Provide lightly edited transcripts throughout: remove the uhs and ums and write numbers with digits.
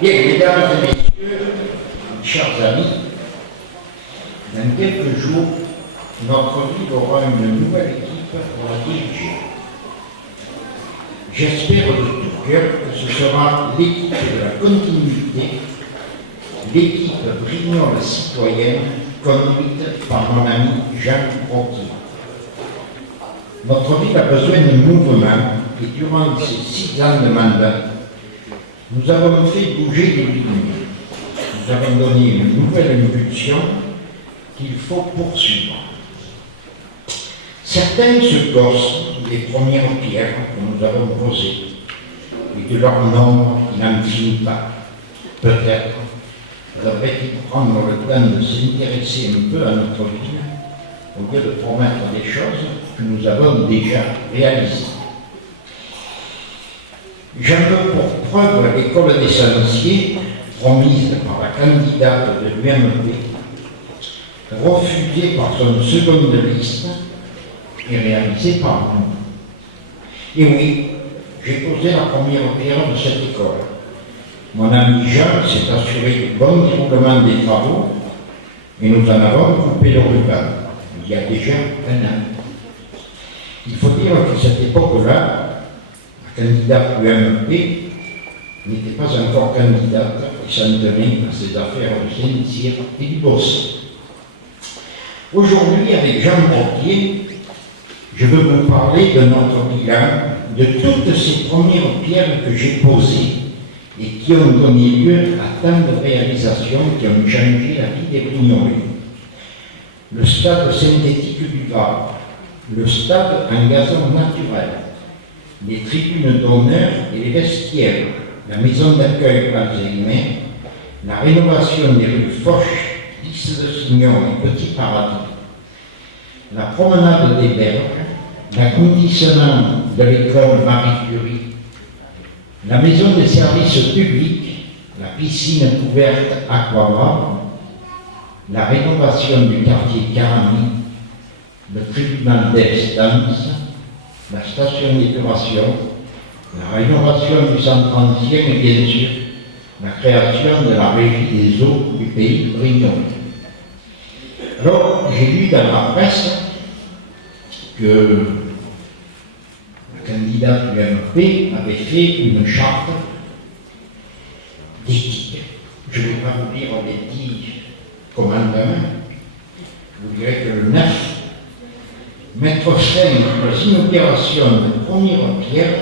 Bien, mesdames et messieurs, chers amis, dans quelques jours, notre ville aura une nouvelle équipe pour la diriger. J'espère de tout cœur que ce sera l'équipe de la continuité, l'équipe Brignoles citoyenne conduite par mon ami Jacques Roquier. Notre ville a besoin de mouvement et durant ces 6 ans de mandat, nous avons fait bouger les lignes. Nous avons donné une nouvelle impulsion qu'il faut poursuivre. Certains se gossent des premières pierres que nous avons posées et de leur nombre qui n'en finit pas. Peut-être devrait-il prendre le temps de s'intéresser un peu à notre ville au lieu de promettre des choses que nous avons déjà réalisées. J'en veux pour preuve l'école des Sanciers, promise par la candidate de l'UMP, refusée par son seconde liste et réalisée par nous. Et oui, j'ai posé la première pierre de cette école. Mon ami Jean s'est assuré du bon déroulement des travaux et nous en avons coupé le ruban il y a déjà 1 an. Il faut dire qu'à cette époque-là, la candidate UMP n'était pas encore candidate et s'en tenait à ses affaires de Saint-Cyr et du Bossé. Aujourd'hui, avec Jean Roquier, je veux vous parler de notre bilan, de toutes ces premières pierres que j'ai posées et qui ont donné lieu à tant de réalisations qui ont changé la vie des Brignolais. Le stade synthétique du Var, le stade en gazon naturel, les tribunes d'honneur et les vestiaires, la maison d'accueil Alzheimer, la rénovation des rues Foch, Lys de Signon et Petit Paradis, la promenade des Berges, l'agrandissement de l'école Marie Curie, la maison des services publics, la piscine couverte Aquabar, la rénovation du quartier Carami, le tribunal d'instance, la station d'épuration, la rénovation du centre ancien et bien sûr la création de la régie des eaux du pays de Brignoles. Alors, j'ai lu dans la presse que la candidate du MP avait fait une charte d'éthique. Je ne vais pas vous dire les 10 commandements, je vous dirais que le 9, mettre fin aux inaugurations de première pierre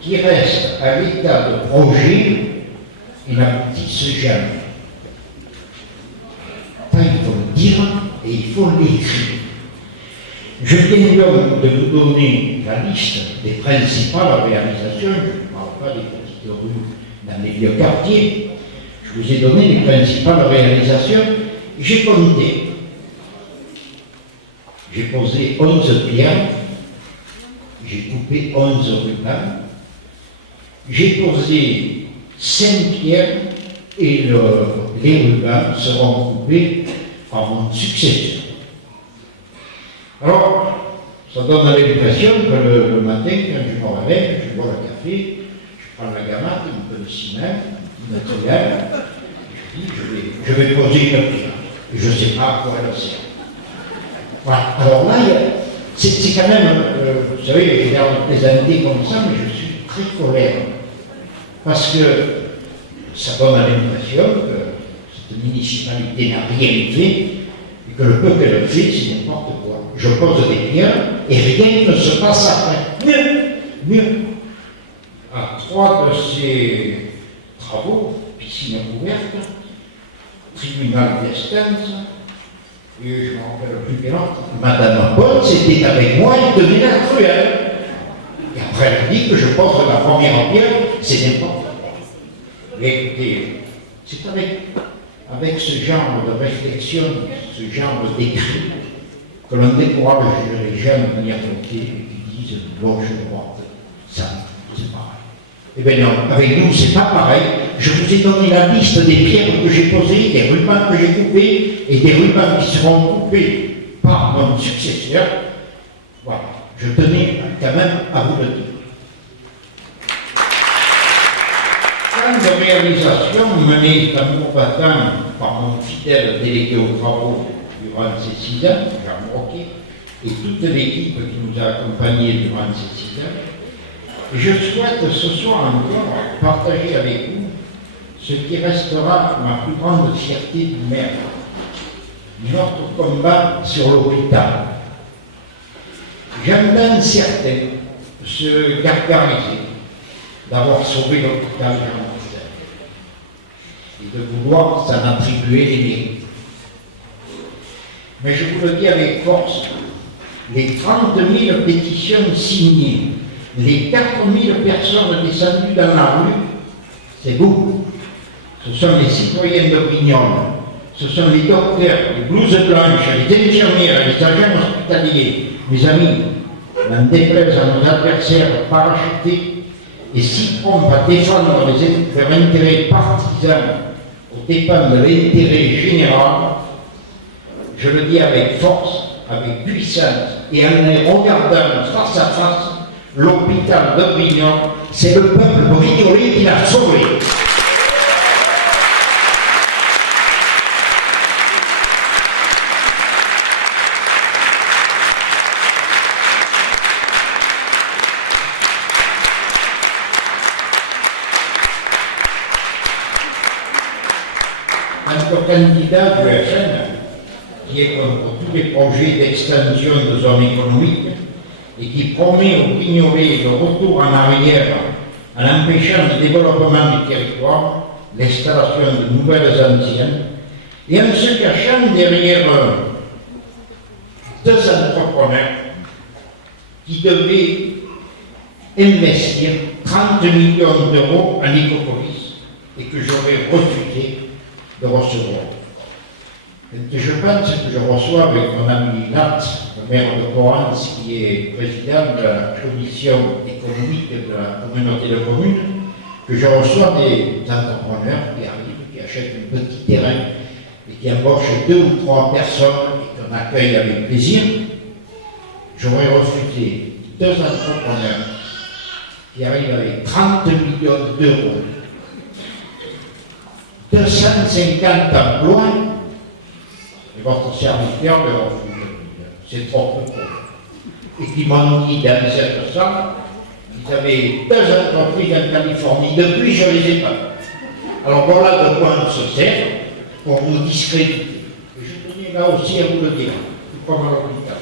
qui restent à l'état de projet et n'aboutissent jamais. Ça, il faut le dire et il faut l'écrire. Je viens donc de vous donner la liste des principales réalisations. Je ne parle pas des petites rues dans les vieux quartiers. Je vous ai donné les principales réalisations. J'ai compté. J'ai posé 11 pierres. J'ai coupé 11 rubans. J'ai posé 5 pierres et les rubans seront coupés par mon successeur. Alors, ça donne l'impression que le matin, quand je me réveille, je bois le café, je prends la gamate, un peu de ciment, une trielle, et je dis, je vais poser une pierre. Et je ne sais pas à quoi elle sert. Voilà. Alors là, c'est quand même, vous savez, j'ai l'air de plaisanter comme ça, mais je suis très colère. Parce que ça donne l'impression que cette municipalité n'a rien fait et que le peu qu'elle fait, c'est n'importe quoi. Je pose des pierres et rien ne se passe après. Mieux. À 3 de ces travaux, piscine couverte, tribunal d'instance, et je me rappelle plus bien, Madame Paul, c'était avec moi, elle tenait la cruelle. Et après, elle dit que je pose la première pierre, c'est n'importe quoi. Mais écoutez, c'est avec ce genre de réflexion, ce genre d'écrit, que l'on décourage les jeunes à venir voter et qui disent gauche-droite, ça, c'est pareil. Eh bien non, avec nous, c'est pas pareil. Je vous ai donné la liste des pierres que j'ai posées, des rubans que j'ai coupés et des rubans qui seront coupés par mon successeur. Voilà, je tenais quand même à vous le dire. Quand réalisations menées d'amour matin par mon fidèle délégué aux travaux durant ces 6 ans, Jean Roquet, et toute l'équipe qui nous a accompagnés durant ces 6 ans, je souhaite ce soir encore partager avec vous ce qui restera ma plus grande fierté du maire, notre combat sur l'hôpital. J'entends certains se gargariser d'avoir sauvé l'hôpital de Marseille et de vouloir s'en attribuer les mérites. Mais je vous le dis avec force, les 30 000 pétitions signées, les 4 000 personnes descendues dans la rue, c'est beaucoup. Ce sont les citoyens de Brignoles, ce sont les docteurs, les blouses blanches, les infirmières, les agents hospitaliers. Mes amis, n'en déplaise à nos adversaires parachutés et s'y trompent à défendre leurs intérêts partisans aux dépens de l'intérêt général, je le dis avec force, avec puissance et en les regardant face à face, l'hôpital de Brignoles, c'est le peuple brignolais qui l'a sauvé. Notre candidat du FN, qui est contre tous les projets d'extension de zone économique et qui promet aux Brignolais le retour en arrière en empêchant le développement du territoire, l'installation de nouvelles anciennes, et en se cachant derrière 2 entrepreneurs qui devaient investir 30 millions d'euros en Nicopolis et que j'aurais refusé de recevoir. Et je pense que je reçois avec mon ami Nat, le maire de Corrance, qui est président de la commission économique de la communauté de communes, que je reçois des entrepreneurs qui arrivent, qui achètent un petit terrain et qui embauchent 2 ou 3 personnes et qu'on accueille avec plaisir. J'aurais refusé 2 entrepreneurs qui arrivent avec 30 millions d'euros, 250 emplois, et votre serviteur le refuse. C'est trop peu. Et qui m'ont dit dans cette salle, ils avaient 2 entreprises en Californie. Depuis, je ne les ai pas. Alors voilà de quoi on se sert pour nous discréditer. Et je tenais là aussi à vous le dire, tout comme à l'hôpital.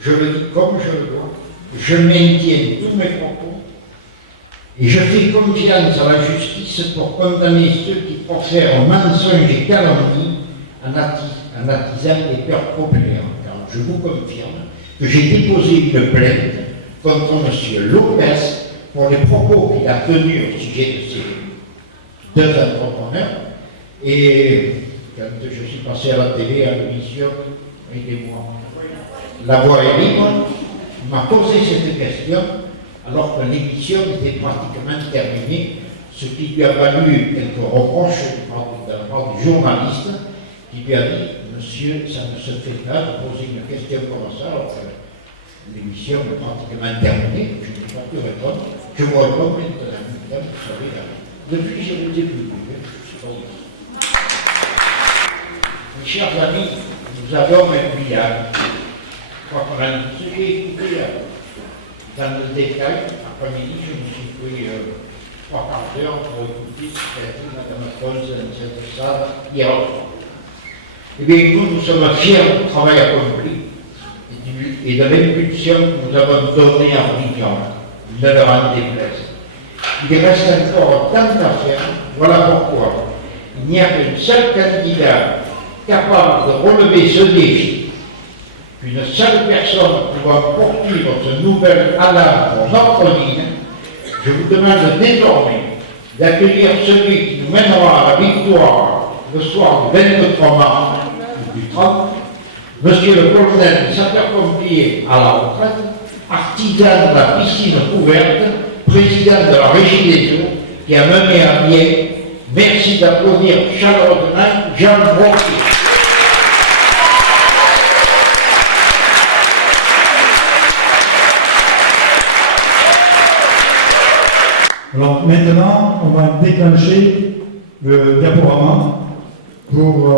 Je le dis comme je le dois. Je maintiens tous mes propos et je fais confiance à la justice pour condamner ceux qui profèrent mensonges et calomnies en attisant les peurs populaires. Car je vous confirme que j'ai déposé une plainte contre M. Lopez pour les propos qu'il a tenus au sujet de ces 2 entrepreneurs. Et quand je suis passé à la télé, à l'émission, aidez-moi, La Voix est libre, m'a posé cette question alors que l'émission était pratiquement terminée, ce qui lui a valu quelques reproches de la part du journaliste qui lui a dit « Monsieur, ça ne se fait pas de poser une question comme ça alors que l'émission est pratiquement terminée, je n'ai pas pu répondre. Je vous réponds maintenant, vous savez, là. Depuis je vous ai plus coupé, je sais pas où. Mes chers amis, nous avons un billard. Ce que j'ai écouté dans le détail, après-midi, je me suis pris 3 quarts d'heure pour écouter ce qu'a dit Mme Pons dans cette salle hier. Eh bien, nous sommes fiers du travail accompli et de l'impulsion que nous avons donnée à Brignoles, ne leur en déplaise. Il reste encore tant à faire, voilà pourquoi il n'y a qu'un seul candidat capable de relever ce défi. Une seule personne pouvant poursuivre ce nouvel alarme pour notre ville, je vous demande désormais d'accueillir celui qui nous mènera à la victoire le soir du 23 mars ou du 30, Monsieur le colonel de sapeurs-pompiers à la retraite, artisan de la piscine couverte, président de la Régie des eaux, qui a mené à bien. Merci d'applaudir chaleureusement Jean Roquet. Alors maintenant, on va déclencher le diaporama pour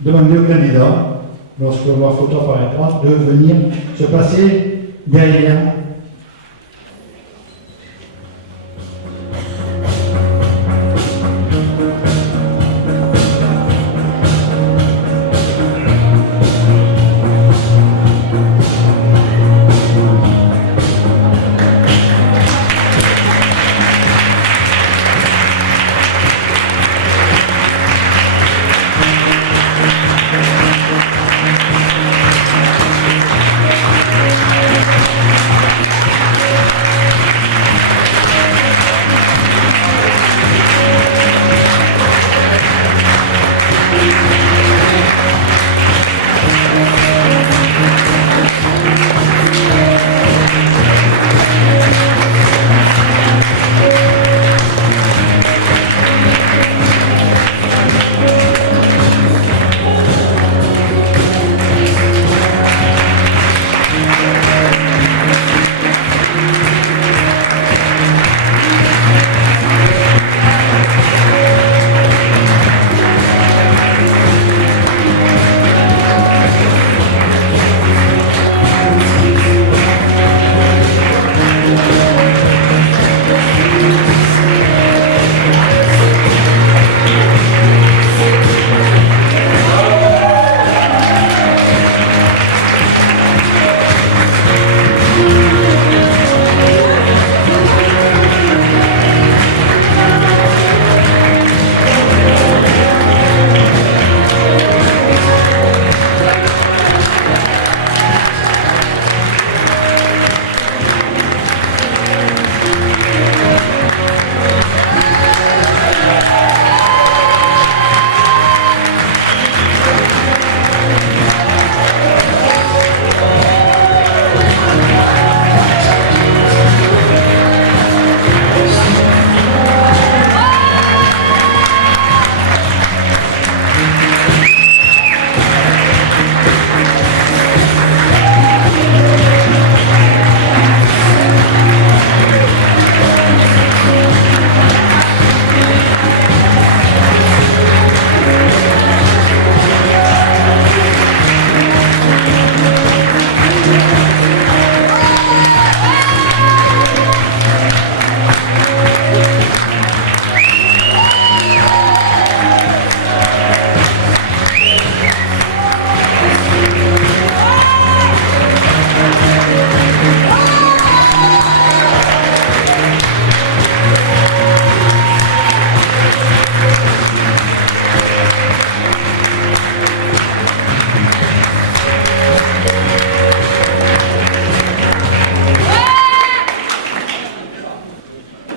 demander aux candidats, lorsque leur photo apparaîtra, de venir se passer derrière.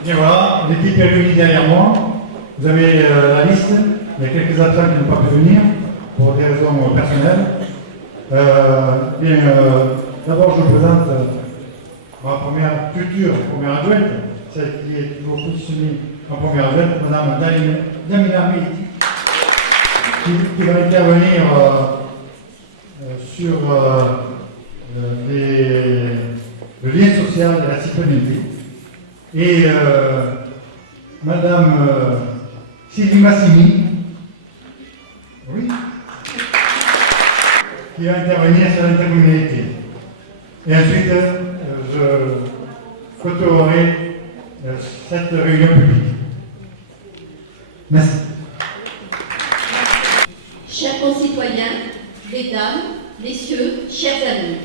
Et voilà, l'équipe est réunie derrière moi. Vous avez la liste. Il y a quelques athlètes qui n'ont pas pu venir pour des raisons personnelles. D'abord, je vous présente ma future première adjointe, celle qui est toujours positionnée en première adjointe, Mme Damina Meiti, qui va intervenir sur le lien social et la citoyenneté. Et Madame Sylvie Massimi, oui, qui va intervenir sur l'intercommunalité. Et ensuite, je clôturerai cette réunion publique. Merci. Chers concitoyens, mesdames, messieurs, chers amis,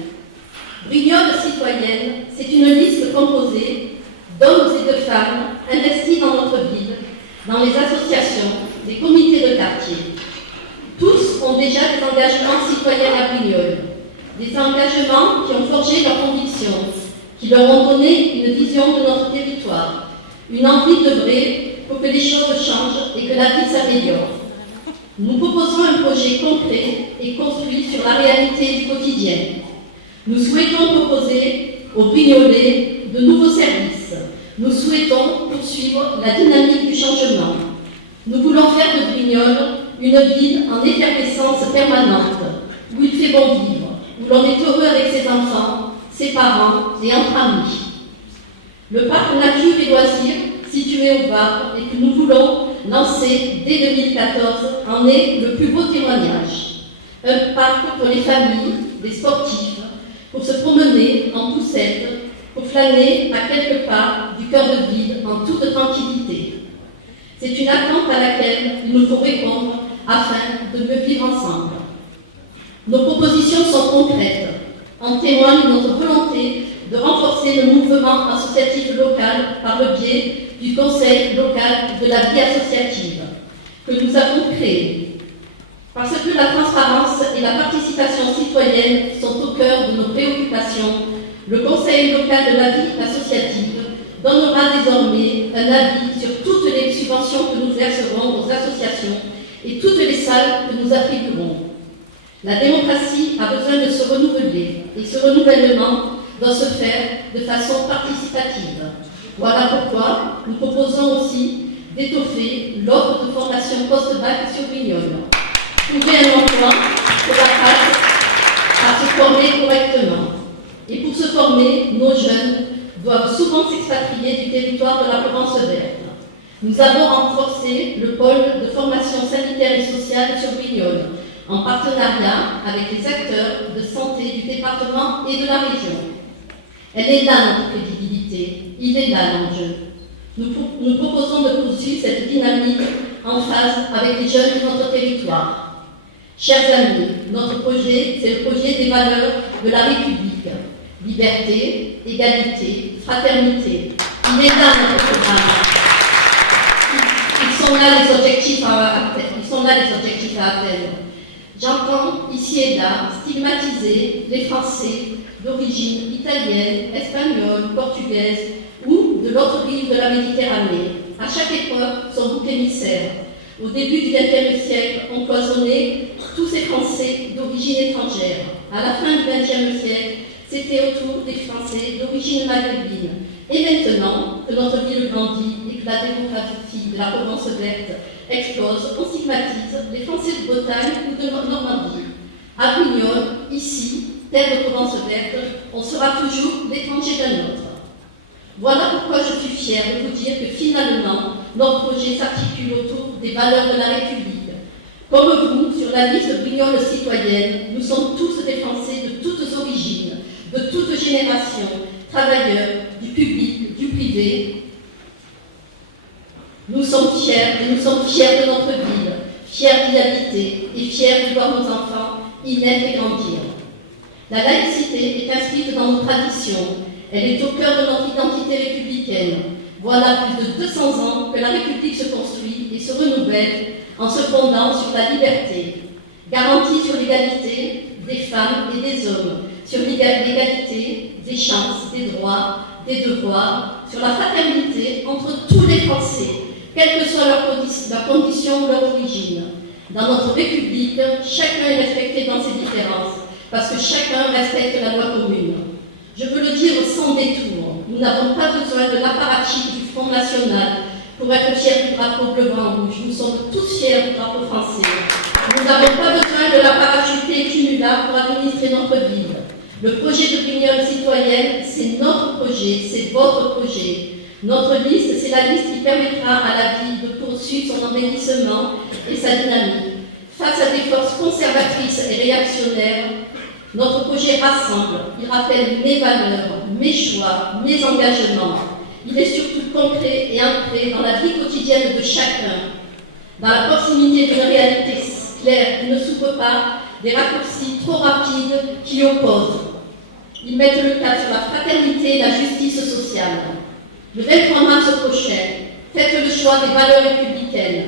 Brignoles citoyennes, c'est une liste composée d'hommes et de femmes investis dans notre ville, dans les associations, les comités de quartier. Tous ont déjà des engagements citoyens à Brignoles, des engagements qui ont forgé leurs convictions, qui leur ont donné une vision de notre territoire, une envie d'œuvrer pour que les choses changent et que la vie s'améliore. Nous proposons un projet concret et construit sur la réalité du quotidien. Nous souhaitons proposer aux Brignolais de nouveaux services. Nous souhaitons poursuivre la dynamique du changement. Nous voulons faire de Brignoles une ville en effervescence permanente, où il fait bon vivre, où l'on est heureux avec ses enfants, ses parents et entre amis. Le parc nature et loisirs, situé au Var et que nous voulons lancer dès 2014, en est le plus beau témoignage. Un parc pour les familles, les sportifs, pour se promener en poussette, pour flâner à quelques pas du cœur de ville en toute tranquillité. C'est une attente à laquelle il nous faut répondre afin de mieux vivre ensemble. Nos propositions sont concrètes. En témoigne notre volonté de renforcer le mouvement associatif local par le biais du Conseil local de la vie associative que nous avons créé. Parce que la transparence et la participation citoyenne sont au cœur de nos préoccupations, le Conseil local de la vie associative donnera désormais un avis sur toutes les subventions que nous verserons aux associations et toutes les salles que nous attribuerons. La démocratie a besoin de se renouveler et ce renouvellement doit se faire de façon participative. Voilà pourquoi nous proposons aussi d'étoffer l'offre de formation post-bac sur Brignoles. Trouver un emploi pour la classe à se former correctement. Et pour se former, nos jeunes doivent souvent s'expatrier du territoire de la Provence verte. Nous avons renforcé le pôle de formation sanitaire et sociale sur Brignoles, en partenariat avec les acteurs de santé du département et de la région. Elle est là notre crédibilité, il est là l'enjeu. Nous proposons de poursuivre cette dynamique en phase avec les jeunes de notre territoire. Chers amis, notre projet, c'est le projet des valeurs de la République. Liberté, égalité, fraternité. Il est là notre programme. Ils sont là les objectifs à atteindre. J'entends ici et là stigmatiser les Français d'origine italienne, espagnole, portugaise ou de l'autre rive de la Méditerranée. À chaque époque, son bouc émissaire. Au début du XXe siècle, on cloisonnait tous ces Français d'origine étrangère. À la fin du XXe siècle, c'était autour des Français d'origine maghrébine. Et maintenant que notre ville grandit et que la démographie de la Provence verte explose, on stigmatise les Français de Bretagne ou de Normandie. À Brignoles, ici, terre de Provence verte, on sera toujours l'étranger d'un autre. Voilà pourquoi je suis fière de vous dire que finalement, notre projet s'articule autour des valeurs de la République. Comme vous, sur la liste Brignoles citoyennes, nous sommes tous des Français de toutes origines, de toutes générations, travailleurs, du public, du privé. Nous sommes fiers et nous sommes fiers de notre ville, fiers d'y habiter et fiers de voir nos enfants y naître et grandir. La laïcité est inscrite dans nos traditions. Elle est au cœur de notre identité républicaine. Voilà plus de 200 ans que la République se construit et se renouvelle en se fondant sur la liberté, garantie sur l'égalité des femmes et des hommes, sur l'égalité des chances, des droits, des devoirs, sur la fraternité entre tous les Français, quelle que soit leur condition ou leur origine. Dans notre République, chacun est respecté dans ses différences, parce que chacun respecte la loi commune. Je veux le dire sans détour, nous n'avons pas besoin de l'apparatchik du Front National pour être fiers du drapeau bleu-blanc-rouge. Nous sommes tous fiers du drapeau français. Nous n'avons pas besoin de l'apparatchik cumulable pour administrer notre ville. Le projet de Brignoles citoyenne, c'est notre projet, c'est votre projet. Notre liste, c'est la liste qui permettra à la ville de poursuivre son embellissement et sa dynamique. Face à des forces conservatrices et réactionnaires, notre projet rassemble, il rappelle mes valeurs, mes choix, mes engagements. Il est surtout concret et ancré dans la vie quotidienne de chacun, dans la proximité d'une réalité claire qui ne souffre pas des raccourcis trop rapides qui opposent. Ils mettent le cap sur la fraternité et la justice sociale. Le 23 mars prochain, faites le choix des valeurs républicaines,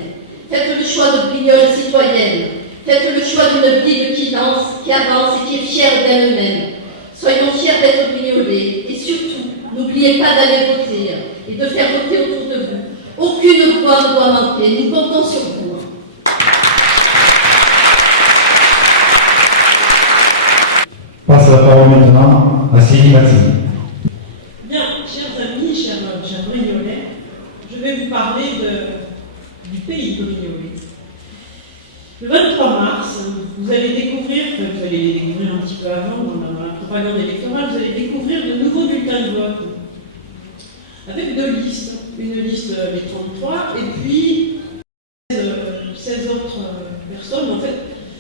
faites le choix de Brignoles citoyennes, faites le choix d'une ville qui danse, qui avance et qui est fière d'elle-même. Soyons fiers d'être Brignolais et surtout, n'oubliez pas d'aller voter et de faire voter autour de vous. Aucune voix ne doit manquer, nous comptons sur vous. Passe la parole maintenant à Céline Mathilde. Bien, chers amis, chers Brignolais, je vais vous parler du pays de Brignoles. Le 23 mars, vous allez découvrir un petit peu avant dans la propagande électorale, vous allez découvrir de nouveaux bulletins de vote. avec deux listes. Une liste des 33 et puis 16 autres personnes. En fait,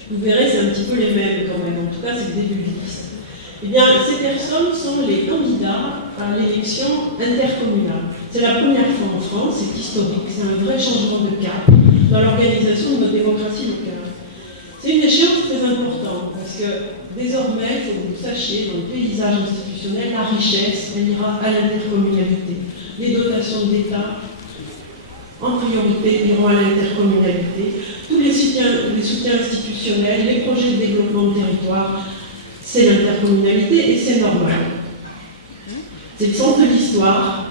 vous verrez, c'est un petit peu les mêmes quand même. En tout cas, c'est le début de liste. Eh bien, ces personnes sont les candidats à l'élection intercommunale. C'est la première fois en France, c'est historique, c'est un vrai changement de cap dans l'organisation de notre démocratie locale. C'est une échéance très importante parce que désormais, il faut que vous sachiez, dans le paysage institutionnel, la richesse, elle ira à l'intercommunalité. Les dotations de l'État, en priorité, iront à l'intercommunalité. Tous les soutiens institutionnels, les projets de développement de territoire, c'est l'intercommunalité et c'est normal. C'est le centre de l'histoire.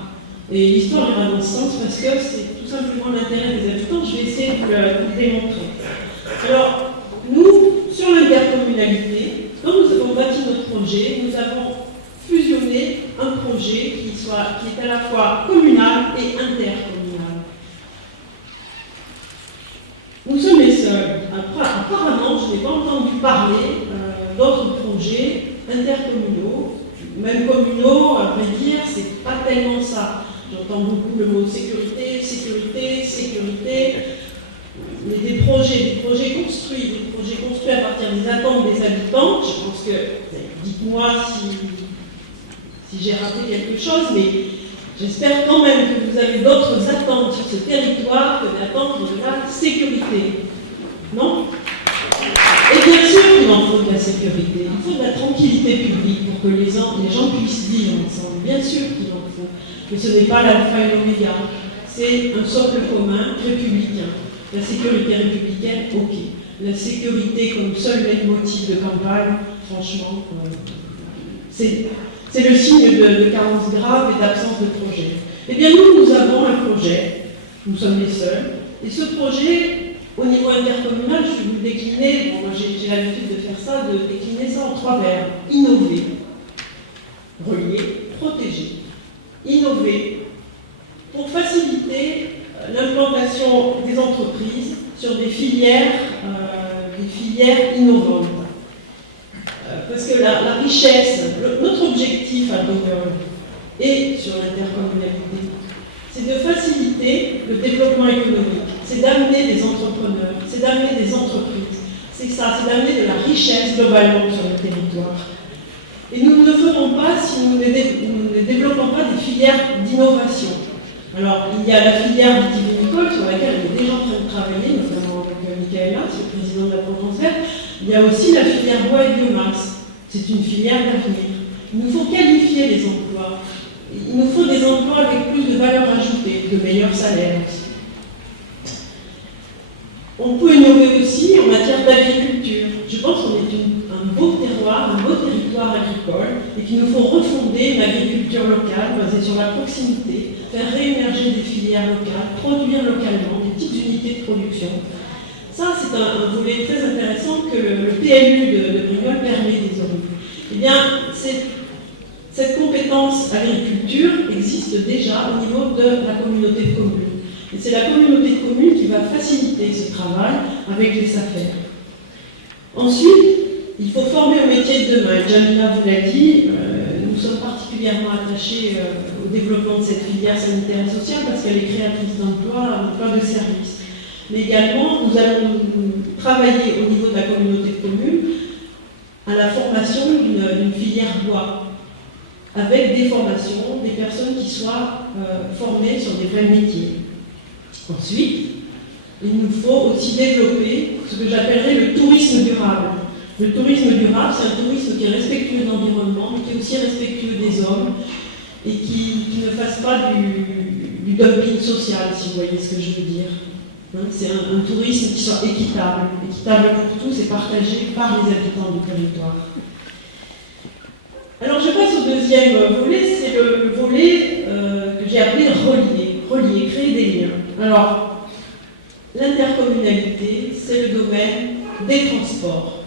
Et l'histoire ira dans ce sens parce que c'est tout simplement l'intérêt des habitants. Je vais essayer de vous le démontrer. Alors, nous, sur l'intercommunalité, quand nous avons bâti notre projet, nous avons fusionné un projet qui est à la fois communal et intercommunal. Nous sommes les seuls. Apparemment, je n'ai pas entendu parler d'autres projets intercommunaux, même communaux, à vrai dire, c'est pas tellement ça. J'entends beaucoup le mot sécurité, sécurité, sécurité, mais des projets construits à partir des attentes des habitants. Je pense que, dites-moi si j'ai raté quelque chose, mais j'espère quand même que vous avez d'autres attentes sur ce territoire que d'attendre de la sécurité. Non ? Et bien sûr qu'il en faut de la sécurité, il faut de la tranquillité publique pour que les gens puissent vivre ensemble. Bien sûr qu'il en faut. Mais ce n'est pas l'alpha et l'oméga. C'est un socle commun républicain. La sécurité républicaine, ok. La sécurité comme seul leitmotiv de campagne, franchement, c'est le signe de carence grave et d'absence de projet. Eh bien nous avons un projet, nous sommes les seuls, et ce projet, au niveau intercommunal, je vais vous le décliner, bon, moi j'ai l'habitude de faire ça, de décliner ça en 3 verbes. Innover, relier, protéger. Innover, pour faciliter l'implantation des entreprises sur des filières innovantes. Parce que la richesse, notre objectif à Dover et sur l'intercommunalité, c'est de faciliter le développement économique, c'est d'amener des entrepreneurs, c'est d'amener des entreprises, c'est ça, c'est d'amener de la richesse globalement sur le territoire. Et nous ne le ferons pas si nous ne développons pas des filières d'innovation. Alors, il y a la filière vitivinicole sur laquelle on est déjà en train de travailler, notamment avec Michaela, c'est le président de la Provence Verte. Il y a aussi la filière bois et biomasse. C'est une filière d'avenir. Il nous faut qualifier les emplois. Il nous faut des emplois avec plus de valeur ajoutée, de meilleurs salaires aussi. On peut innover aussi en matière d'agriculture. Je pense qu'on est un beau terroir, un beau territoire agricole, et qu'il nous faut refonder une agriculture locale basée sur la proximité, faire réémerger des filières locales, produire localement des petites unités de production. Ça, c'est un volet très intéressant que le PLU de Brignoles permet désormais. Eh bien, cette compétence agriculture existe déjà au niveau de la communauté de communes. Et c'est la communauté de communes qui va faciliter ce travail avec les SAFER. Ensuite, il faut former au métier de demain. Jamila vous l'a dit, nous sommes particulièrement attachés au développement de cette filière sanitaire et sociale parce qu'elle est créatrice d'emplois, de services. Mais également, nous allons travailler au niveau de la communauté de communes à la formation d'une filière bois, avec des formations, des personnes qui soient formées sur des vrais métiers. Ensuite, il nous faut aussi développer ce que j'appellerais le tourisme durable. Le tourisme durable, c'est un tourisme qui est respectueux de l'environnement, mais qui est aussi respectueux des hommes, et qui ne fasse pas du dumping social, si vous voyez ce que je veux dire. C'est un tourisme qui soit équitable pour tous et partagé par les habitants du territoire. Alors je passe au deuxième volet, c'est le volet que j'ai appelé relier, créer des liens. Alors, l'intercommunalité, c'est le domaine des transports.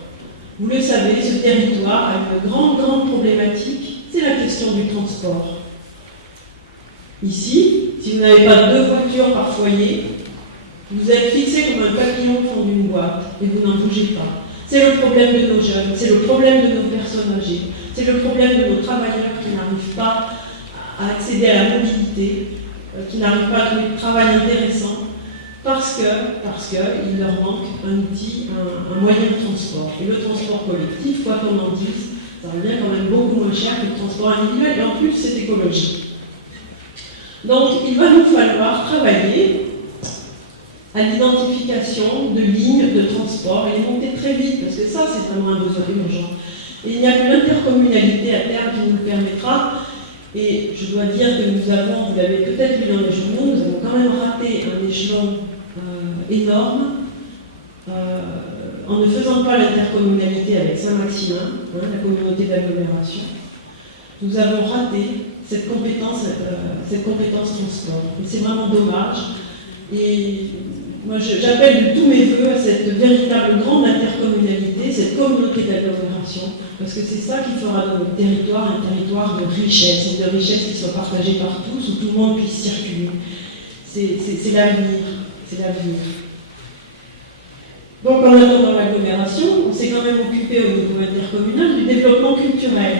Vous le savez, ce territoire a une grande problématique, c'est la question du transport. Ici, si vous n'avez pas 2 voitures par foyer, vous êtes fixé comme un papillon au fond d'une boîte et vous n'en bougez pas. C'est le problème de nos jeunes, c'est le problème de nos personnes âgées, c'est le problème de nos travailleurs qui n'arrivent pas à accéder à la mobilité, qui n'arrivent pas à trouver de travail intéressant, parce qu'il leur manque un outil, un moyen de transport. Et le transport collectif, quoi qu'on en dise, ça revient quand même beaucoup moins cher que le transport individuel, et en plus c'est écologique. Donc il va nous falloir travailler à l'identification de lignes de transport et monter très vite, parce que ça c'est vraiment un besoin urgent. Et il n'y a que l'intercommunalité à terme qui nous le permettra. Et je dois dire que nous avons, vous l'avez peut-être lu dans les journaux, nous avons quand même raté un échelon énorme en ne faisant pas l'intercommunalité avec Saint-Maximin, la communauté d'agglomération. Nous avons raté cette compétence transport. Et c'est vraiment dommage. Et moi, j'appelle de tous mes voeux à cette véritable grande intercommunalité, cette communauté d'agglomération, parce que c'est ça qui fera de notre territoire un territoire de richesse, et de richesse qui soit partagée par tous, où tout le monde puisse circuler. C'est l'avenir. C'est l'avenir. Donc, en attendant l'agglomération, on s'est quand même occupé au niveau intercommunal du développement culturel.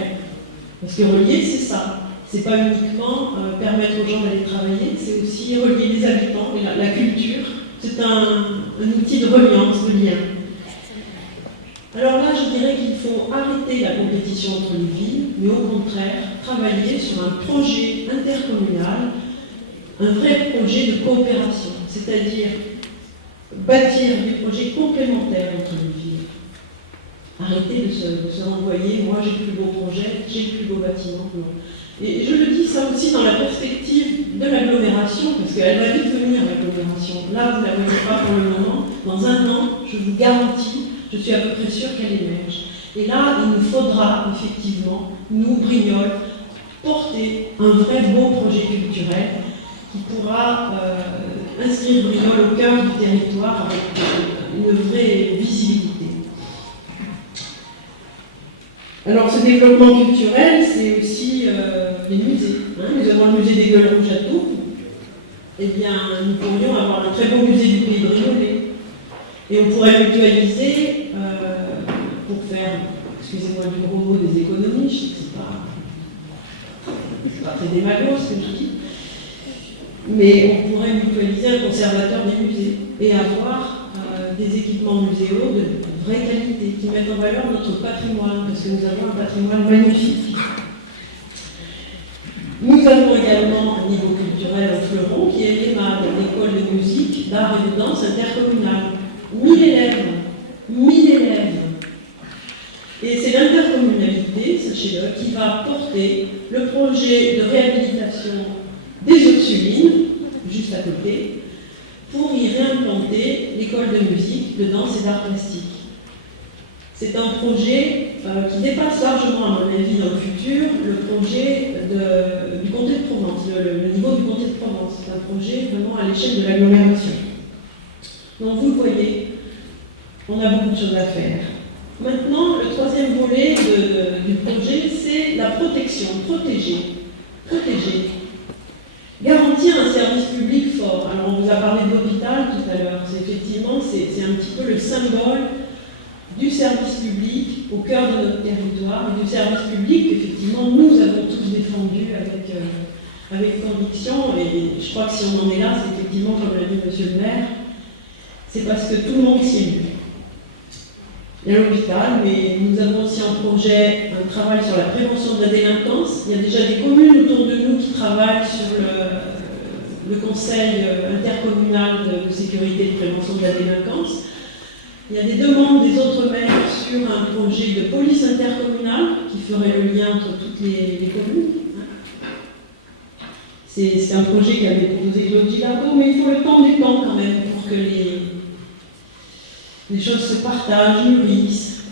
Parce que relier, c'est ça. C'est pas uniquement permettre aux gens d'aller travailler, c'est aussi relier les habitants et la culture. C'est un outil de reliance, de lien. Alors là, je dirais qu'il faut arrêter la compétition entre les villes, mais au contraire, travailler sur un projet intercommunal, un vrai projet de coopération, c'est-à-dire bâtir des projets complémentaires entre les villes. Arrêter de se renvoyer, moi j'ai le plus beau projet, j'ai le plus beau bâtiment. Non. Et je le dis ça aussi dans la perspective de l'agglomération, parce qu'elle va vite venir, l'agglomération. Là, vous ne la voyez pas pour le moment. Dans un an, je vous garantis, je suis à peu près sûre qu'elle émerge. Et là, il nous faudra effectivement, nous, Brignoles, porter un vrai beau projet culturel qui pourra inscrire Brignoles au cœur du territoire avec une vraie visibilité. Alors, ce développement culturel, c'est aussi les musées. Nous avons le musée des Gueules-Rouge-Château. Eh bien, nous pourrions avoir un très beau musée du Pays Brignolet. Et on pourrait mutualiser pour faire, excusez-moi du gros mot, des économies. Je sais que c'est pas très démago ce que je dis. Mais on pourrait mutualiser un conservateur des musées et avoir des équipements muséaux de vraie qualité, qui mettent en valeur notre patrimoine, parce que nous avons un patrimoine magnifique. Nous avons également un niveau culturel au Fleuron, qui est l'EMA, l'école de musique, d'art et de danse intercommunale. 1000 élèves. 1000 élèves. Et c'est l'intercommunalité, sachez-le, qui va porter le projet de réhabilitation des Ursulines, juste à côté, pour y réimplanter l'école de musique, de danse et d'art plastique. C'est un projet qui dépasse largement, à mon avis, dans le futur, le projet du comté de Provence, le niveau du comté de Provence. C'est un projet vraiment à l'échelle de l'agglomération. Donc vous le voyez, on a beaucoup de choses à faire. Maintenant, le troisième volet du projet, c'est la protection, protéger. Garantir un service public fort. Alors on vous a parlé de l'hôpital tout à l'heure. Effectivement, c'est un petit peu le symbole du service public au cœur de notre territoire et du service public qu'effectivement nous avons tous défendu avec conviction. Et je crois que si on en est là, c'est effectivement, comme l'a dit Monsieur le maire, c'est parce que tout le monde s'y est mis. Il y a l'hôpital, mais nous avons aussi en projet un travail sur la prévention de la délinquance. Il y a déjà des communes autour de nous qui travaillent sur le conseil intercommunal de sécurité et de prévention de la délinquance. Il y a des demandes des autres maires sur un projet de police intercommunale qui ferait le lien entre toutes les communes. C'est un projet qu'avait proposé Claude Gilardo, mais il faut le temps du temps quand même pour que les choses se partagent, mûrissent.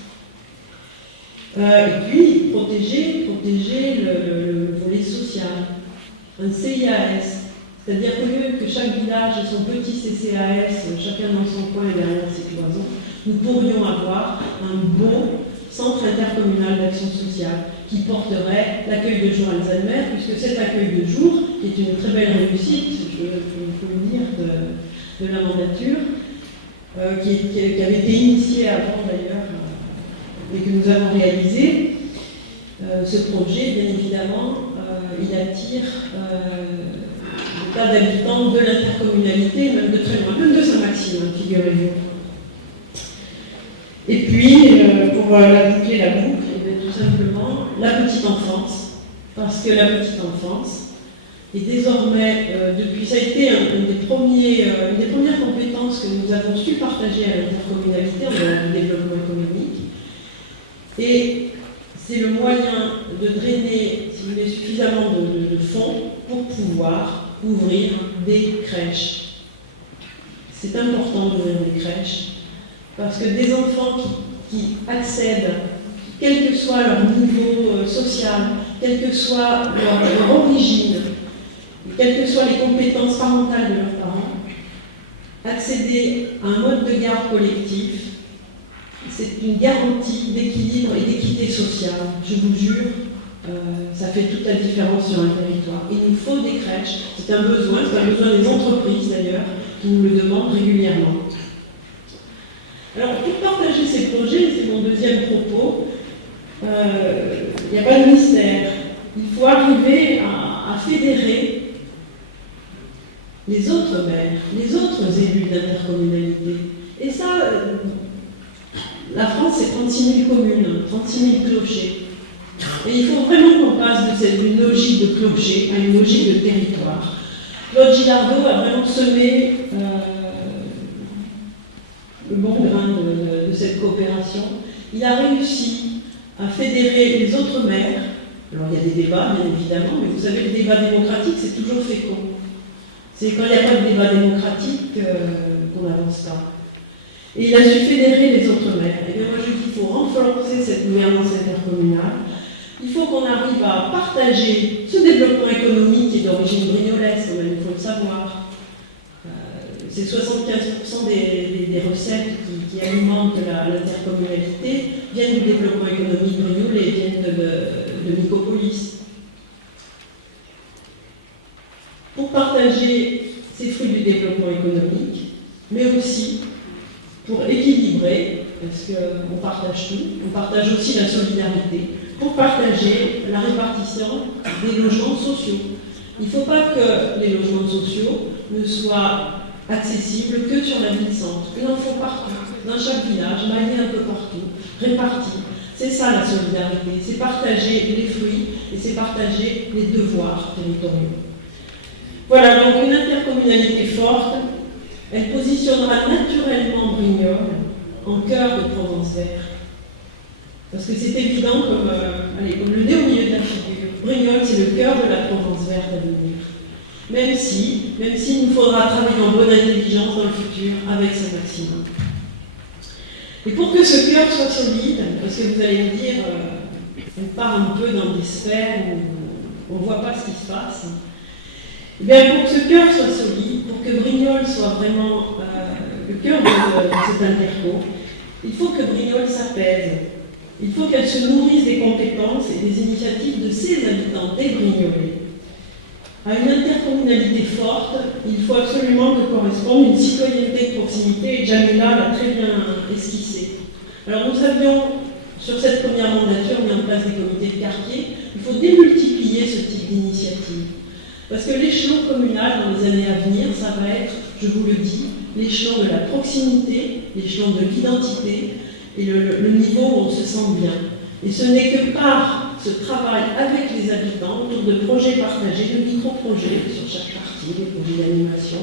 Et puis, protéger le volet social. Un CIAS, c'est-à-dire que chaque village ait son petit CCAS, chacun dans son coin et derrière ses cloisons, nous pourrions avoir un beau centre intercommunal d'action sociale qui porterait l'accueil de jour Alzheimer, puisque cet accueil de jour, qui est une très belle réussite, il faut le dire, de la mandature, qui avait été initié avant d'ailleurs, et que nous avons réalisé, ce projet, bien évidemment, il attire des tas d'habitants de l'intercommunalité, même de très loin, même de Saint-Maxime, figurez-vous. Et puis, pour la boucler la boucle, tout simplement, la petite enfance, parce que la petite enfance est désormais, ça a été une des premières compétences que nous avons su partager à l'intercommunalité en dehors du développement économique. Et c'est le moyen de drainer, si vous voulez, suffisamment de fonds pour pouvoir ouvrir des crèches. C'est important d'ouvrir des crèches, parce que des enfants qui accèdent, quel que soit leur niveau social, quelle que soit leur origine, quelles que soient les compétences parentales de leurs parents, accéder à un mode de garde collectif, c'est une garantie d'équilibre et d'équité sociale. Je vous jure, ça fait toute la différence sur un territoire. Il nous faut des crèches, c'est un besoin des entreprises d'ailleurs, qui nous le demandent régulièrement. Alors, pour partager ces projets, c'est mon deuxième propos, il n'y a pas de mystère. Il faut arriver à fédérer les autres maires, les autres élus d'intercommunalité. Et ça, la France, c'est 36 000 communes, 36 000 clochers. Et il faut vraiment qu'on passe d'une logique de clocher à une logique de territoire. Claude Gilardot a vraiment semé le bon grain de cette coopération. Il a réussi à fédérer les autres maires. Alors il y a des débats, bien évidemment, mais vous savez, le débat démocratique, c'est toujours fécond. C'est quand il n'y a pas de débat démocratique qu'on n'avance pas. Et il a su fédérer les autres maires. Et bien moi je dis qu'il faut renforcer cette gouvernance intercommunale. Il faut qu'on arrive à partager ce développement économique qui est d'origine brignolaise, quand même, il faut le savoir. C'est 75% des recettes qui alimentent l'intercommunalité viennent du développement économique brignolais, viennent de Nicopolis. Pour partager ces fruits du développement économique, mais aussi pour équilibrer, parce qu'on partage tout, on partage aussi la solidarité, pour partager la répartition des logements sociaux. Il ne faut pas que les logements sociaux ne soient accessibles que sur la ville-centre. Il en faut partout, dans chaque village, maillé un peu partout, répartis. C'est ça la solidarité, c'est partager les fruits et c'est partager les devoirs territoriaux. Voilà, donc une intercommunalité forte, elle positionnera naturellement Brignoles en cœur de Provence Vert. Parce que c'est évident comme le nez au milieu de la figure. Brignoles, c'est le cœur de la Provence Verte à venir. Même s'il nous faudra travailler en bonne intelligence dans le futur avec Saint-Maxime. Et pour que ce cœur soit solide, parce que vous allez me dire, on part un peu dans des sphères où on ne voit pas ce qui se passe, et bien pour que ce cœur soit solide, pour que Brignoles soit vraiment le cœur de cet interco, il faut que Brignoles s'apaise. Il faut qu'elle se nourrisse des compétences et des initiatives de ses habitants, des Brignolais. À une intercommunalité forte, il faut absolument que corresponde une citoyenneté de proximité, et Jamila l'a très bien esquissé. Alors nous avions, sur cette première mandature, mis en place des comités de quartier. Il faut démultiplier ce type d'initiative. Parce que l'échelon communal, dans les années à venir, ça va être, je vous le dis, l'échelon de la proximité, l'échelon de l'identité, et le niveau où on se sent bien. Et ce n'est que par ce travail avec les habitants, autour de projets partagés, de micro-projets sur chaque partie, des projets d'animation,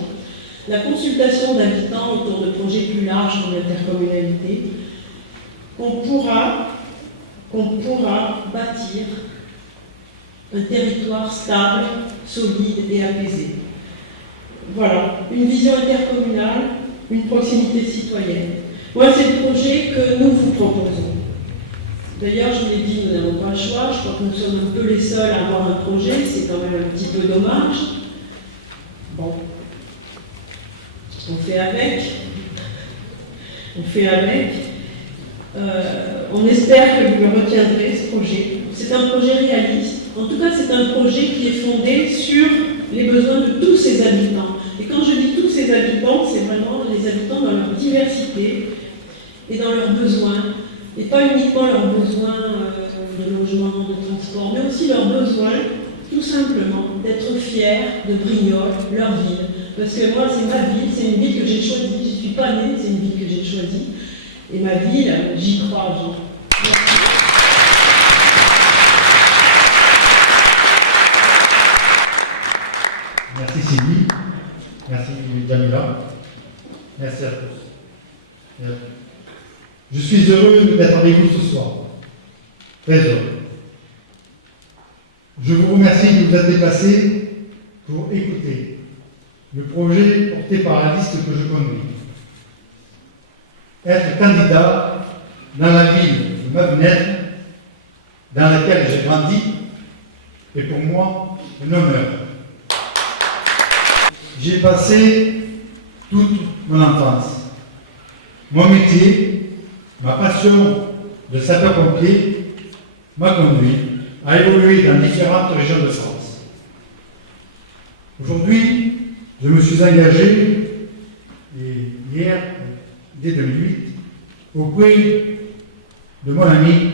la consultation d'habitants autour de projets plus larges comme l'intercommunalité, qu'on pourra bâtir un territoire stable, solide et apaisé. Voilà, une vision intercommunale, une proximité citoyenne. Moi, c'est le projet que nous vous proposons. D'ailleurs, je vous l'ai dit, nous n'avons pas le choix. Je crois que nous sommes un peu les seuls à avoir un projet. C'est quand même un petit peu dommage. Bon. On fait avec. On espère que vous le retiendrez, ce projet. C'est un projet réaliste. En tout cas, c'est un projet qui est fondé sur les besoins de tous ses habitants. Et quand je dis tous ses habitants, c'est vraiment les habitants dans leur diversité et dans leurs besoins. Et pas uniquement leurs besoins de logement, de transport, mais aussi leurs besoins tout simplement d'être fiers de Brignoles, leur ville. Parce que moi, c'est ma ville, c'est une ville que j'ai choisie. Je ne suis pas née, c'est une ville que j'ai choisie. Et ma ville, j'y crois, Jean. Merci Sylvie, merci Jamila, merci à tous. Je suis heureux d'être avec vous ce soir, très heureux. Je vous remercie de vous être déplacés pour écouter le projet porté par la liste que je conduis. Être candidat dans la ville de ma fenêtre, dans laquelle j'ai grandi, est pour moi un honneur. J'ai passé toute mon enfance. Mon métier, ma passion de sapeur-pompier m'a conduit à évoluer dans différentes régions de France. Aujourd'hui, je me suis engagé, et hier, dès 2008, auprès de mon ami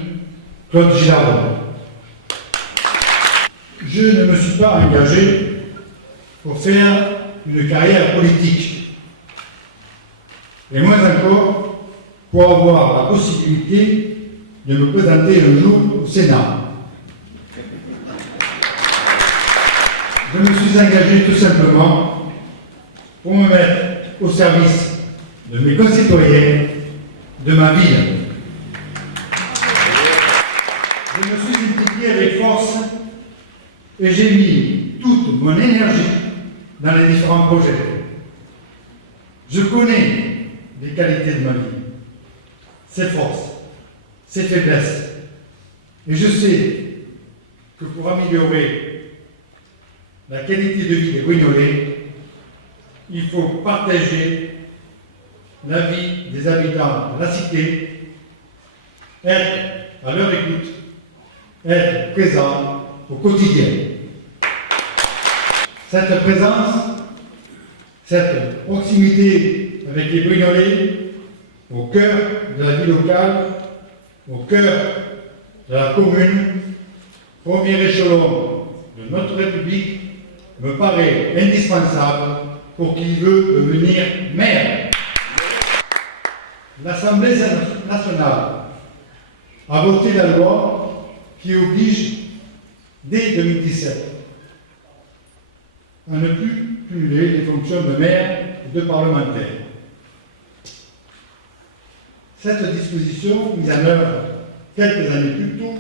Claude Girardot. Je ne me suis pas engagé pour faire une carrière politique, et moins encore pour avoir la possibilité de me présenter un jour au Sénat. Je me suis engagé tout simplement pour me mettre au service de mes concitoyens, de ma ville. Je me suis impliqué avec force et j'ai mis toute mon énergie dans les différents projets. Je connais les qualités de ma vie, ses forces, ses faiblesses, et je sais que pour améliorer la qualité de vie des Brignolais, il faut partager la vie des habitants de la cité, être à leur écoute, être présent au quotidien. Cette présence, cette proximité avec les Brignolais, au cœur de la vie locale, au cœur de la commune, premier échelon de notre République, me paraît indispensable pour qui veut devenir maire. L'Assemblée nationale a voté la loi qui oblige, dès 2017, à ne plus cumuler les fonctions de maire et de parlementaire. Cette disposition, mise en œuvre quelques années plus tôt,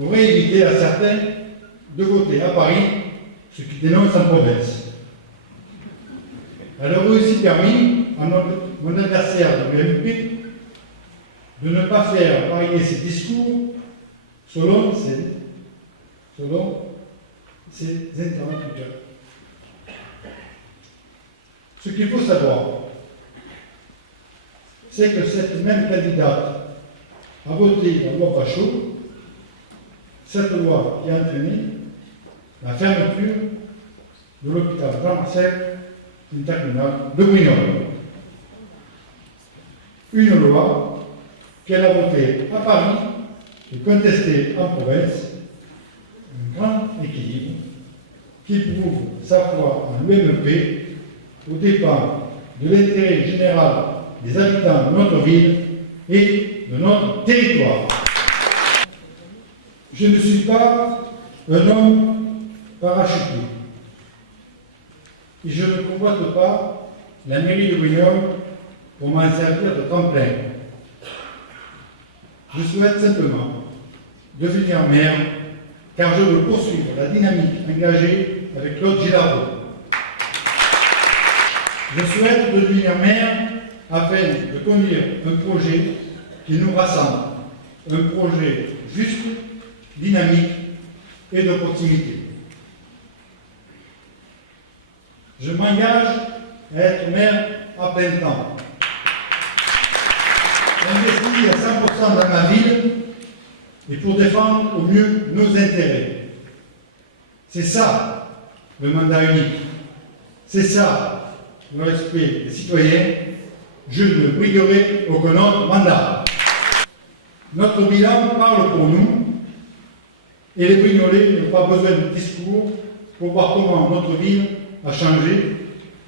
aurait évité à certains de voter à Paris, ce qui dénonce en province. Elle aurait aussi permis à mon adversaire de l'UMP de ne pas faire varier ses discours selon ses interlocuteurs. Ce qu'il faut savoir, c'est que cette même candidate a voté la loi Pachot, cette loi qui a entraîné la fermeture de l'hôpital Jean-Marcel intercommunal de Brignoles. Une loi qu'elle a votée à Paris et contestée en province, un grand équilibre qui prouve sa foi en l'UMP aux dépens de l'intérêt général des habitants de notre ville et de notre territoire. Je ne suis pas un homme parachuté et je ne convoite pas la mairie de Brignoles pour m'en servir de tremplin. Je souhaite simplement devenir maire car je veux poursuivre la dynamique engagée avec Claude Girardot. Je souhaite devenir maire afin de conduire un projet qui nous rassemble, un projet juste, dynamique et de proximité. Je m'engage à être maire à plein temps, investi à 100% dans ma ville et pour défendre au mieux nos intérêts. C'est ça le mandat unique, c'est ça le respect des citoyens. Je ne briguerai aucun autre mandat. Notre bilan parle pour nous. Et les Brignolais n'ont pas besoin de discours pour voir comment notre ville a changé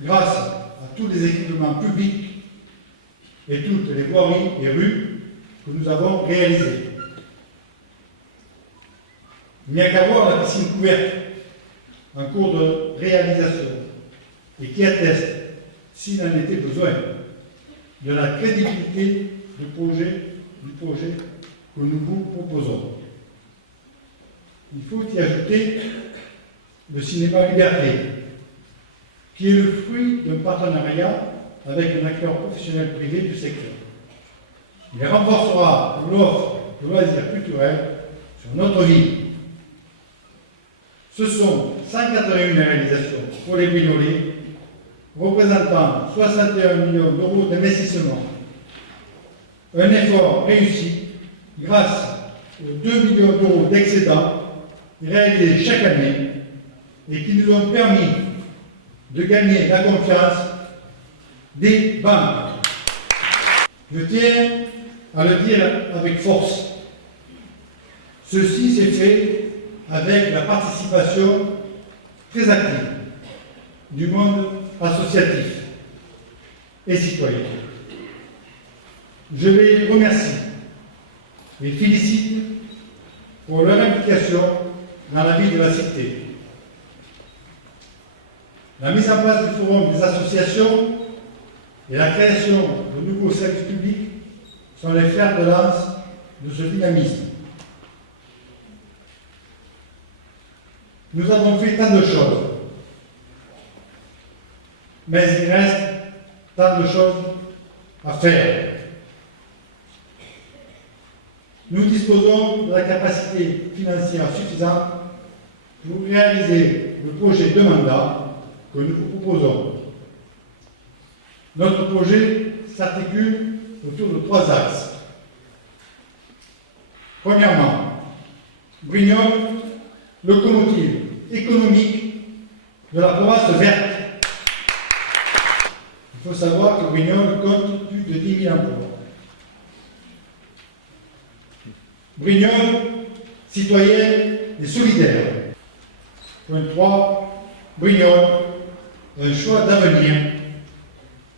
grâce à tous les équipements publics et toutes les voiries et rues que nous avons réalisées. Il n'y a qu'à voir la piscine couverte en cours de réalisation et qui atteste, s'il en était besoin, de la crédibilité du projet que nous vous proposons. Il faut y ajouter le cinéma Liberté, qui est le fruit d'un partenariat avec un acteur professionnel privé du secteur. Il renforcera l'offre de loisirs culturels sur notre ville. Ce sont 181 réalisations pour les Brignolais, représentant 61 millions d'euros d'investissement. Un effort réussi grâce aux 2 millions d'euros d'excédents réalisés chaque année et qui nous ont permis de gagner la confiance des banques. Je tiens à le dire avec force. Ceci s'est fait avec la participation très active du monde associatif et citoyen. Je les remercie et félicite pour leur implication dans la vie de la cité. La mise en place du forum des associations et la création de nouveaux services publics sont les fers de lance de ce dynamisme. Nous avons fait tant de choses, mais il reste tant de choses à faire. Nous disposons de la capacité financière suffisante pour réaliser le projet de mandat que nous vous proposons. Notre projet s'articule autour de 3 axes. Premièrement, Brignoles, locomotive économique de la province verte. Il faut savoir que Brignoles compte plus de 10 000 emplois. Brignoles, citoyenne et solidaire. Point 3, Brignoles, un choix d'avenir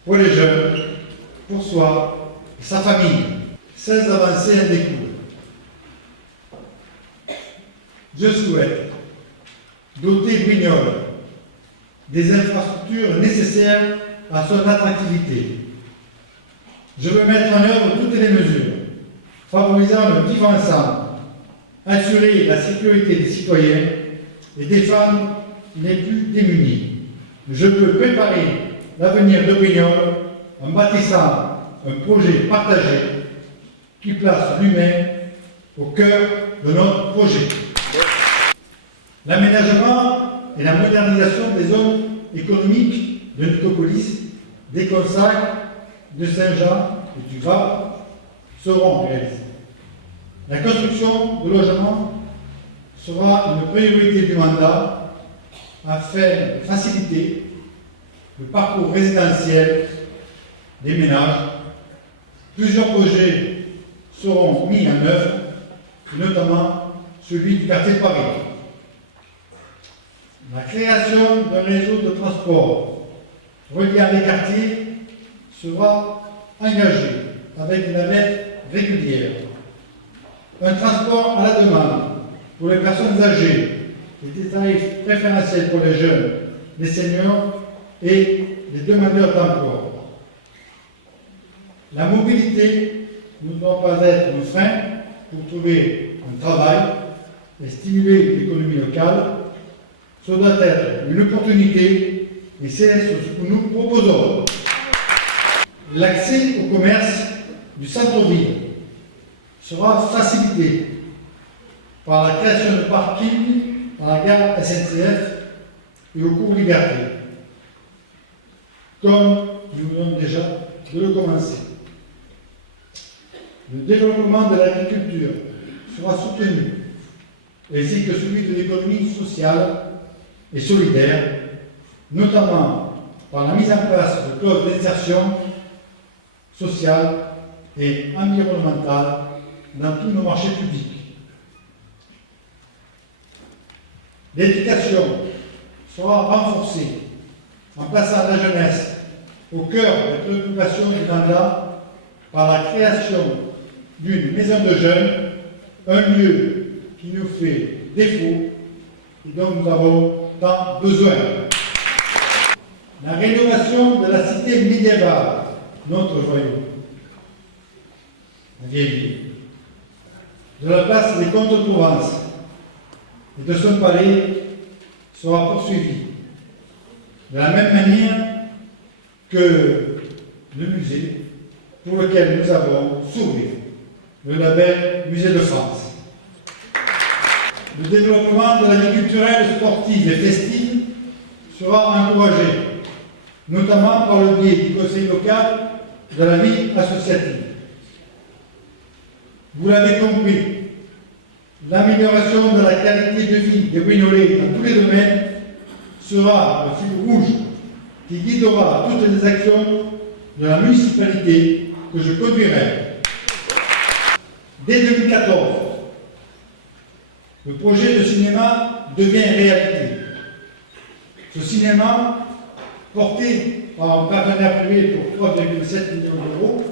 pour les jeunes, pour soi et sa famille. 16 avancées en découlent. Je souhaite doter Brignoles des infrastructures nécessaires à son attractivité. Je veux mettre en œuvre toutes les mesures favorisant le vivre ensemble, assurer la sécurité des citoyens et défendre les plus démunis. Je veux préparer l'avenir de Brignoles en bâtissant un projet partagé qui place l'humain au cœur de notre projet. L'aménagement et la modernisation des zones économiques de Nicopolis, des Consacres, de Saint-Jean et du Grappe seront réalisés. La construction de logements sera une priorité du mandat afin de faciliter le parcours résidentiel des ménages. Plusieurs projets seront mis en œuvre, notamment celui du quartier de Paris. La création d'un réseau de transport reliant les quartiers sera engagée avec des navettes régulières. Un transport à la demande pour les personnes âgées et des tarifs préférentiels pour les jeunes, les seniors et les demandeurs d'emploi. La mobilité ne doit pas être un frein pour trouver un travail et stimuler l'économie locale. Ce doit être une opportunité et c'est ce que nous proposons. L'accès au commerce du centre-ville sera facilité par la création de parkings dans la gare SNCF et au cours Liberté, comme nous venons déjà de le commencer. Le développement de l'agriculture sera soutenu, ainsi que celui de l'économie sociale et solidaire, notamment par la mise en place de clauses d'insertion sociale et environnementale dans tous nos marchés publics. L'éducation sera renforcée en plaçant la jeunesse au cœur des préoccupations du mandat par la création d'une maison de jeunes, un lieu qui nous fait défaut et dont nous avons tant besoin. La rénovation de la cité médiévale, notre joyau, la vieille ville, de la place des Comtes de Provence et de son palais sera poursuivie. De la même manière que le musée pour lequel nous avons sauvé le label Musée de France. Le développement de la vie culturelle, sportive et festive sera encouragé, notamment par le biais du conseil local de la vie associative. Vous l'avez compris, l'amélioration de la qualité de vie des Brignoles dans tous les domaines sera le fil rouge qui guidera toutes les actions de la municipalité que je conduirai. Dès 2014, le projet de cinéma devient réalité. Ce cinéma, porté par un partenaire privé pour 3,7 millions d'euros,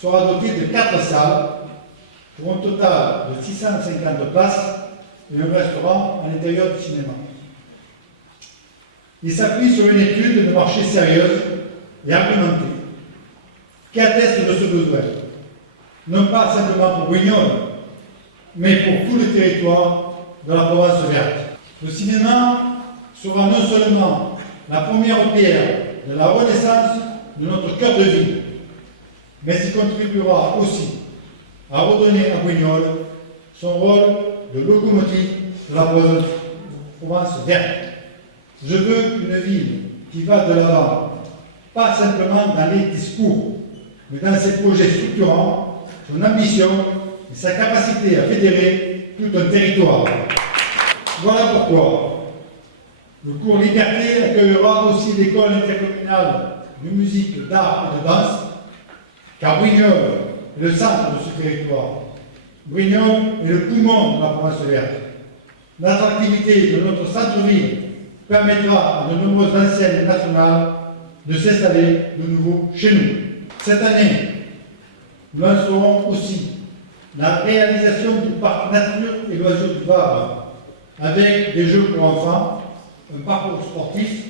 sera doté de 4 salles pour un total de 650 places et un restaurant à l'intérieur du cinéma. Il s'appuie sur une étude de marché sérieuse et argumentée qui atteste de ce besoin, non pas simplement pour Brignoles, mais pour tout le territoire de la Provence verte. Le cinéma sera non seulement la première pierre de la renaissance de notre cœur de ville, mais il contribuera aussi à redonner à Brignoles son rôle de locomotive de la Provence verte. Je veux une ville qui va de l'avant, pas simplement dans les discours, mais dans ses projets structurants, son ambition et sa capacité à fédérer tout un territoire. Voilà pourquoi le cours Liberté accueillera aussi l'école intercommunale de musique, d'art et de danse, car Brignoles est le centre de ce territoire. Brignoles est le poumon de la Provence verte. L'attractivité de notre centre-ville permettra à de nombreuses enseignes nationales de s'installer de nouveau chez nous. Cette année, nous lancerons aussi la réalisation du parc nature et loisirs du Var, avec des jeux pour enfants, un parcours sportif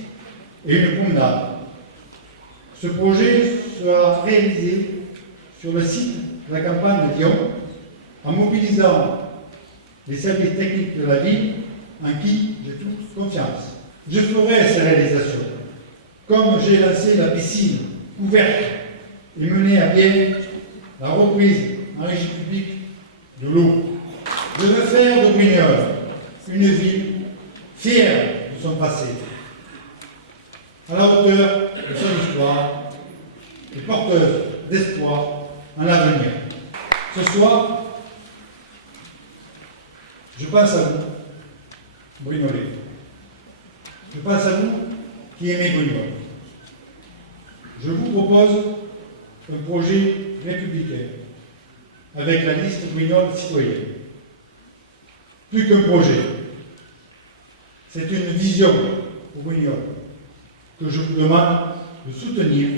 et une promenade. Ce projet sera réalisé sur le site de la campagne de Lyon, en mobilisant les services techniques de la ville, en qui j'ai toute confiance. Je ferai ces réalisations, comme j'ai lancé la piscine ouverte et mené à bien la reprise en régie publique de l'eau. Je veux faire de Brignoles une ville fière de son passé, à la hauteur de son histoire et porteuse d'espoir en l'avenir. Ce soir, je pense à vous, Brignolais. Je pense à vous qui aimez Brignoles. Je vous propose un projet républicain avec la liste Brignoles citoyenne. Plus qu'un projet, c'est une vision pour Brignoles que je vous demande de soutenir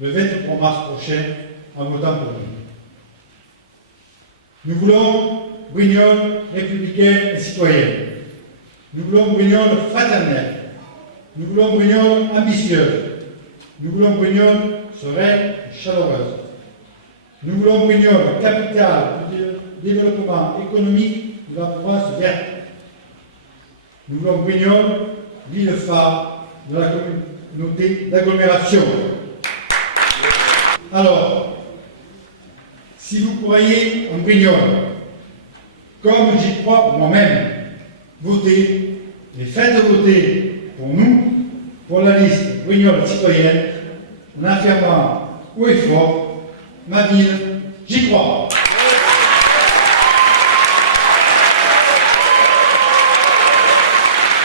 le 23 mars prochain en votant pour nous. Nous voulons Brignoles républicaine et citoyenne. Nous voulons Brignoles fraternelle. Nous voulons Brignoles ambitieuse. Nous voulons Brignoles sereine et chaleureuse. Nous voulons Brignoles capitale du développement économique de la Provence verte. Nous voulons Brignoles ville phare de la communauté d'agglomération. Alors, si vous croyez en Brignoles, comme j'y crois moi-même, votez et faites voter pour nous, pour la liste Brignoles citoyenne, en affirmant haut et fort, ma ville, j'y crois.